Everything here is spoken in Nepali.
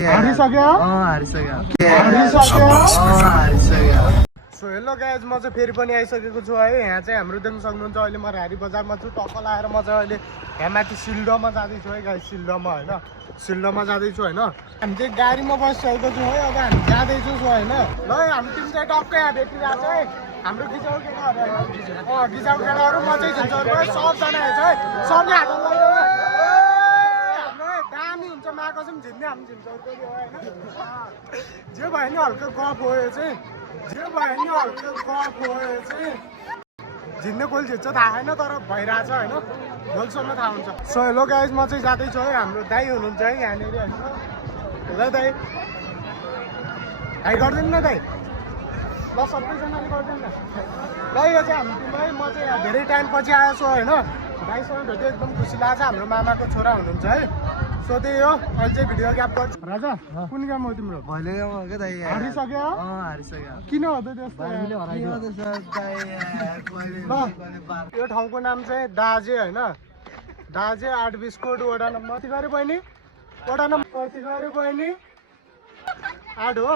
सो हेलो गाइज म चाहिँ फेरि पनि आइसकेको छु है। यहाँ चाहिँ हाम्रो देख्न सक्नुहुन्छ अहिले म रारी बजारमा छु। टक्क लाएर म चाहिँ अहिले यहाँ माथि सिल्डोमा जाँदैछु है गाइज। सिल्डोमा होइन, सिल्डोमा जाँदैछु होइन। हामी चाहिँ गाडीमा बसिसकेको छु है। अब हामी जाँदैछु होइन। ल हामी तिमी चाहिँ टक्कै यहाँ भेटिरहेको छ है। हाम्रो गिजाउ केटाहरू गिजाउ केटाहरू म चाहिँ झिन्चौरको सबजना हेर्छ है। सबले हात दामी हुन्छ माको चाहिँ झिन्ने हामी झिन्चौरको होइन। जे भयो नि हल्का गफ हो यो चाहिँ, जे भयो नि हल्का गफ हो यो चाहिँ। झिन्ने गोल झिन्छ थाहा छैन तर भइरहेछ होइन। गोलसम्म थाहा हुन्छ। सो हेलो गाइज म चाहिँ जाँदैछु है। हाम्रो दाइ हुनुहुन्छ है यहाँनिर होइन। हेलो दाइ, हाई गरिदिनु न दाइ। ल सबैजनाले गरिदिनु न। ल यो चाहिँ हाम्रो टिम है। म चाहिँ यहाँ धेरै टाइम पछि आएको छु होइन। दाइसँग भेट्यो एकदम खुसी लाग्छ। हाम्रो मामाको छोरा हुनुहुन्छ है। सो त्यही हो, अहिले चाहिँ भिडियो क्याप गर्छु। राजा कुन काम हो तिम्रो? भैले गाउँ हो क्या दाइ। हारिसक्यो? हारिसक्यो। किन हो त त्यस्तो? ल यो ठाउँको नाम चाहिँ दाजे होइन। दाजे 8 बिस्कुट वडा नम्बर कति गऱ्यो बहिनी? वडा नम्बर कति गऱ्यो बहिनी? 8 हो।